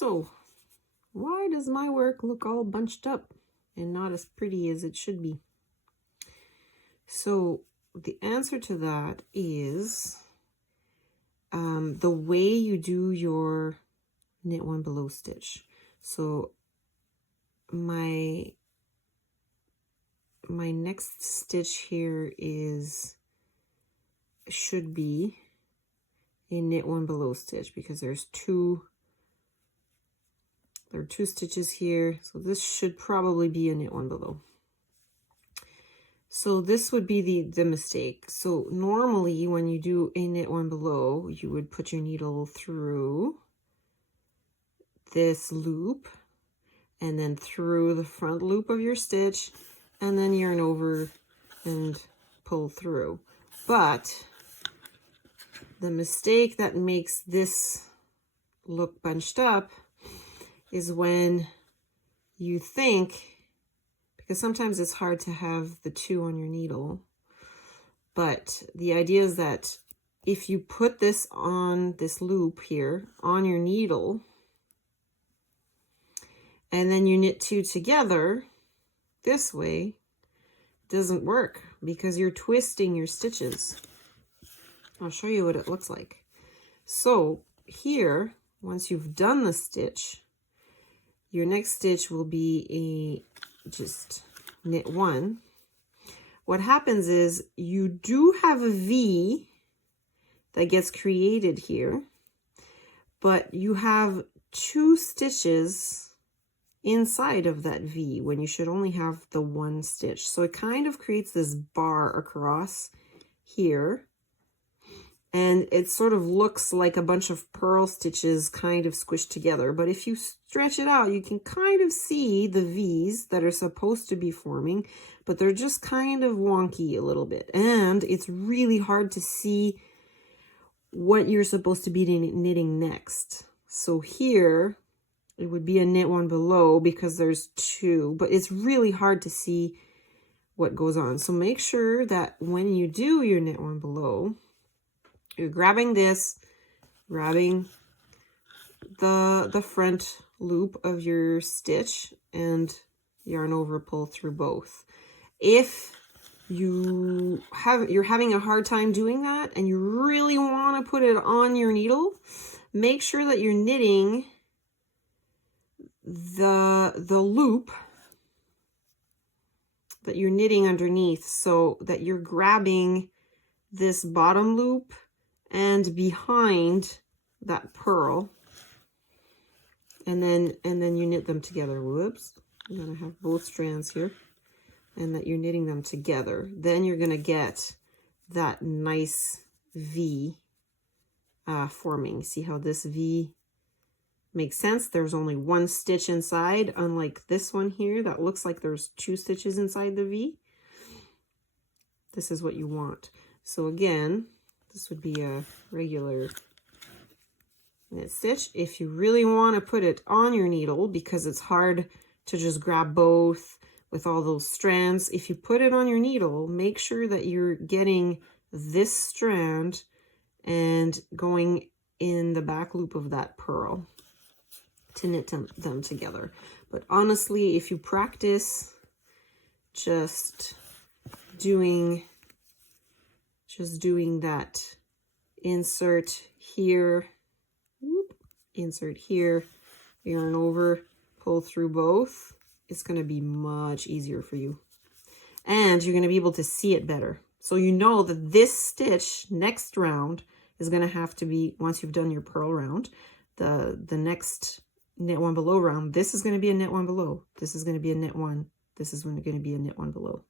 So, why does my work look all bunched up and not as pretty as it should be? So, the answer to that is the way you do your knit one below stitch. So, my next stitch here should be a knit one below stitch, because there are two stitches here, so this should probably be a knit one below. So this would be the mistake. So normally when you do a knit one below, you would put your needle through this loop and then through the front loop of your stitch, and then yarn over and pull through. But the mistake that makes this look bunched up is when you think, because sometimes it's hard to have the two on your needle, but the idea is that if you put this on this loop here on your needle, and then you knit two together this way, it doesn't work because you're twisting your stitches. I'll show you what it looks like. So here, once you've done the stitch, your next stitch will be just knit one. What happens is you do have a V that gets created here, but you have two stitches inside of that V when you should only have the one stitch. So it kind of creates this bar across here, and it sort of looks like a bunch of purl stitches kind of squished together. But if you stretch it out, you can kind of see the V's that are supposed to be forming, but they're just kind of wonky a little bit. And it's really hard to see what you're supposed to be knitting next. So here, it would be a knit one below because there's two, but it's really hard to see what goes on. So make sure that when you do your knit one below, you're grabbing this, grabbing the front loop of your stitch and yarn over, pull through both. If you're having a hard time doing that and you really want to put it on your needle, make sure that you're knitting the loop that you're knitting underneath, so that you're grabbing this bottom loop and behind that purl, and then you knit them together. Whoops, I'm gonna have both strands here, and that you're knitting them together. Then you're gonna get that nice V forming. See how this V makes sense? There's only one stitch inside, unlike this one here that looks like there's two stitches inside the V. This is what you want. So again, this would be a regular knit stitch. If you really want to put it on your needle, because it's hard to just grab both with all those strands, if you put it on your needle, make sure that you're getting this strand and going in the back loop of that purl to knit them together. But honestly, if you practice just doing that insert here, whoop, insert here, yarn over, pull through both, it's going to be much easier for you. And you're going to be able to see it better. So you know that this stitch next round is going to have to be, once you've done your purl round, the next knit one below round, this is going to be a knit one below. This is going to be a knit one. This is going to be a knit one below.